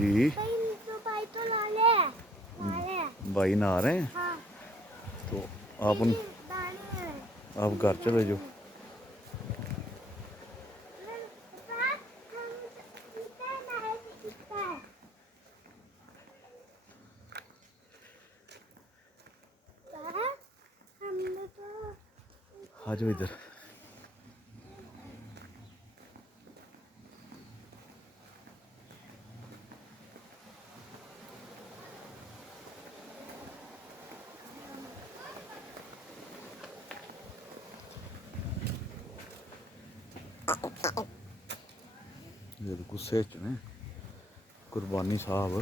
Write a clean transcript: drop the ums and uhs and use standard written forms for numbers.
जी तो भाई तो ला ले भाई नहा रहे हैं। हाँ तो दाने हैं। आप घर चले जाओ। पापा, हम इतना नहाए कितना है? पापा, हमने तो आ जाओ इधर। ये तो गुस्से च ने कुर्बानी साहब।